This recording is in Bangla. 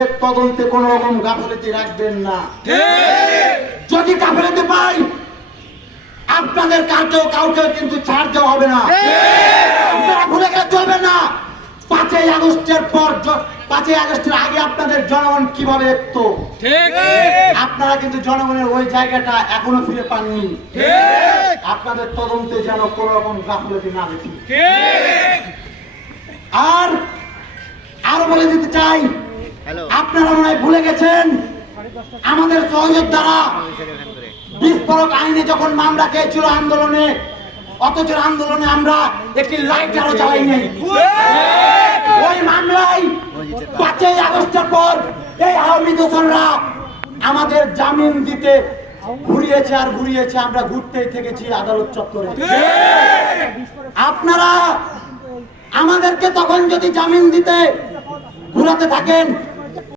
তদন্তে কোন রকম গাফিলতি রাখবেন না। যদি গাফিলতি পাই আপনাদের কাউকে কিন্তু ছাড় দেওয়া হবে না। আপনারা ভুলে গেলে চলবে না। 5ই আগস্টের পর 5ই আগস্টের আগে আপনাদের জনগণ কিভাবে দেখতো, আপনারা কিন্তু জনগণের ওই জায়গাটা এখনো ফিরে পাননি। আপনাদের তদন্তে যেন কোন রকম গাফিলতি না দেখি। আর বলে দিতে চাই, আপনারা মনে হয় ভুলে গেছেন আমাদের সহযোদ্ধারা বিস্ফোরক আইনে যখন মামলা খেয়েছিল আন্দোলনে, অথচ আন্দোলনে আমরা একটি লাইট আরো জ্বালাই নেই। ওই মামলায় 5ই আগস্টের পর এই আওয়ামী দোসররা আমাদের জামিন দিতে ঘুরিয়েছে আর ঘুরিয়েছে, আমরা ঘুরতেই থেকেছি আদালত চত্বরে। আপনারা আমাদেরকে তখন যদি জামিন দিতে ঘুরাতে থাকেন